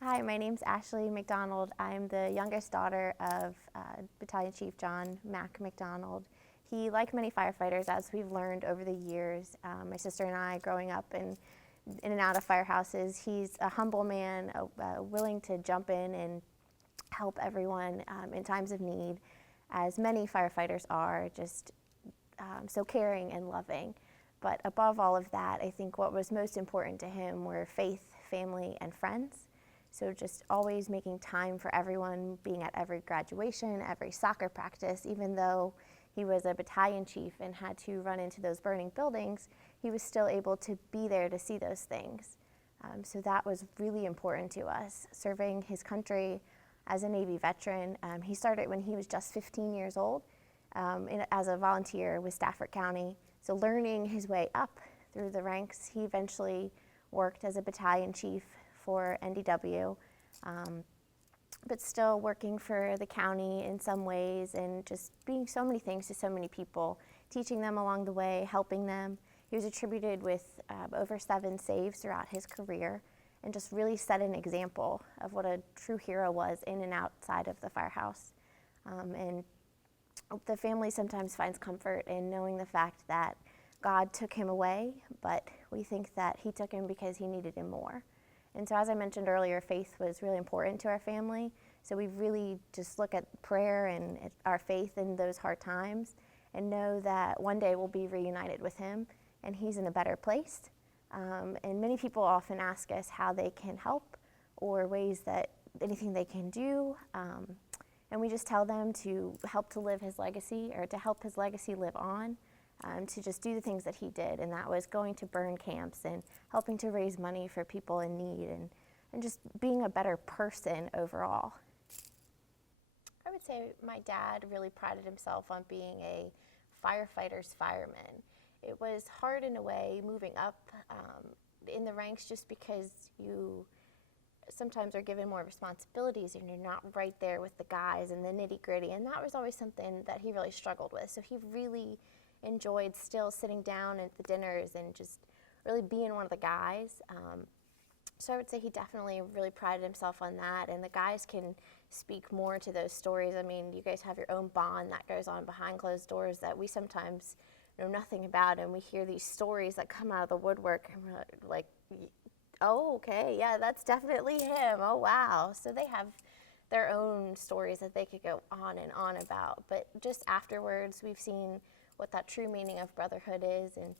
Hi, my name's Ashley McDonald. I'm the youngest daughter of Battalion Chief John Mac McDonald. He, like many firefighters, as we've learned over the years, my sister and I growing up in and out of firehouses, he's a humble man, willing to jump in and help everyone in times of need, as many firefighters are, just so caring and loving. But above all of that, I think what was most important to him were faith, family, and friends. So just always making time for everyone, being at every graduation, every soccer practice, even though he was a battalion chief and had to run into those burning buildings, he was still able to be there to see those things. So that was really important to us, serving his country as a Navy veteran. He started when he was just 15 years old as a volunteer with Stafford County. So learning his way up through the ranks, he eventually worked as a battalion chief for NDW, but still working for the county in some ways and just being so many things to so many people, teaching them along the way, helping them. He was attributed with over 7 saves throughout his career and just really set an example of what a true hero was in and outside of the firehouse. And the family sometimes finds comfort in knowing the fact that God took him away, but we think that he took him because he needed him more. And so as I mentioned earlier, faith was really important to our family. So we really just look at prayer and at our faith in those hard times and know that one day we'll be reunited with him and he's in a better place. And many people often ask us how they can help or ways that anything they can do. And we just tell them to help to live his legacy or to help his legacy live on. To just do the things that he did, and that was going to burn camps and helping to raise money for people in need and just being a better person overall. I would say my dad really prided himself on being a firefighter's fireman. It was hard in a way moving up in the ranks just because you sometimes are given more responsibilities and you're not right there with the guys and the nitty-gritty, and that was always something that he really struggled with. So he really enjoyed still sitting down at the dinners and just really being one of the guys. So I would say he definitely really prided himself on that, and the guys can speak more to those stories. I mean, you guys have your own bond that goes on behind closed doors that we sometimes know nothing about, and we hear these stories that come out of the woodwork and we're like, oh, okay, yeah, that's definitely him. Oh, wow. So they have their own stories that they could go on and on about. But just afterwards, we've seen what that true meaning of brotherhood is, and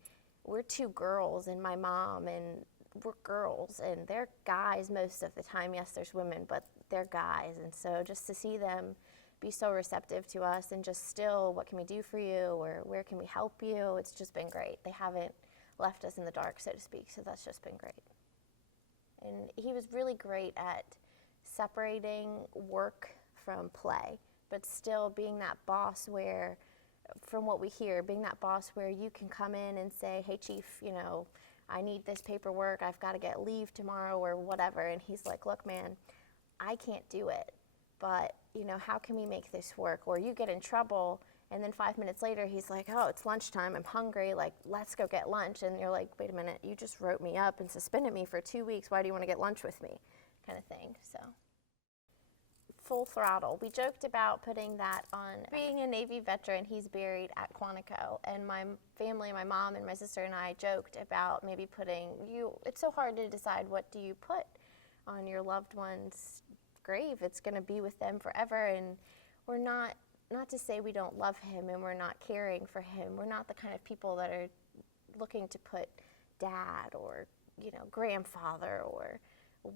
we're 2 girls and my mom, and we're girls and they're guys most of the time. Yes, there's women, but they're guys, and so just to see them be so receptive to us and just still, what can we do for you, or where can we help you, it's just been great. They haven't left us in the dark, so to speak, so that's just been great. And he was really great at separating work from play, but still being that boss where, from what we hear, being that boss where you can come in and say, hey, chief, you know, I need this paperwork, I've got to get leave tomorrow or whatever. And he's like, look, man, I can't do it, but, you know, how can we make this work? Or you get in trouble, and then 5 minutes later, he's like, oh, it's lunchtime, I'm hungry, like, let's go get lunch. And you're like, wait a minute, you just wrote me up and suspended me for 2 weeks, why do you want to get lunch with me? Kind of thing, so. Full Throttle. We joked about putting that on. Being a Navy veteran, he's buried at Quantico, and my family, my mom and my sister and I joked about maybe putting it's so hard to decide what do you put on your loved one's grave. It's going to be with them forever, and we're not to say we don't love him and we're not caring for him. We're not the kind of people that are looking to put dad or, you know, grandfather or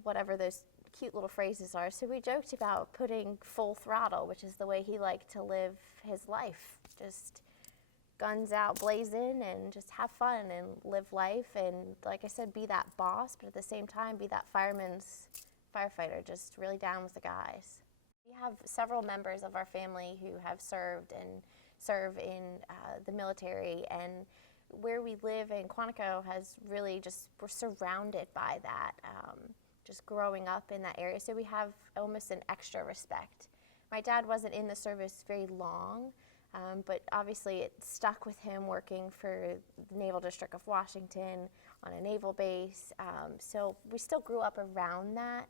whatever those cute little phrases are. So we joked about putting full throttle, which is the way he liked to live his life. Just guns out blazing and just have fun and live life. And like I said, be that boss, but at the same time, be that firefighter, just really down with the guys. We have several members of our family who have served and serve in the military, and where we live in Quantico has really just, we're surrounded by that. Just growing up in that area, so we have almost an extra respect. My dad wasn't in the service very long, but obviously it stuck with him working for the Naval District of Washington on a naval base. So we still grew up around that,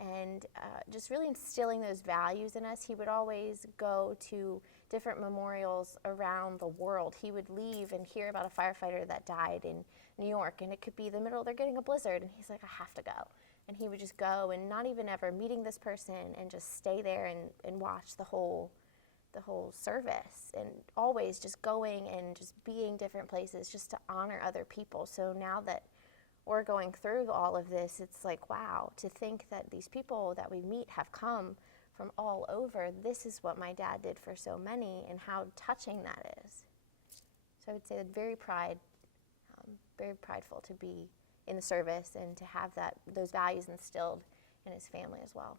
and just really instilling those values in us. He would always go to different memorials around the world. He would leave and hear about a firefighter that died in New York, and it could be the middle, they're getting a blizzard, and he's like, I have to go. And he would just go, and not even ever meeting this person, and just stay there and watch the whole service, and always just going and just being different places just to honor other people. So now that we're going through all of this, it's like, wow, to think that these people that we meet have come from all over. This is what my dad did for so many, and how touching that is. So I would say that very prideful to be in the service and to have those values instilled in his family as well.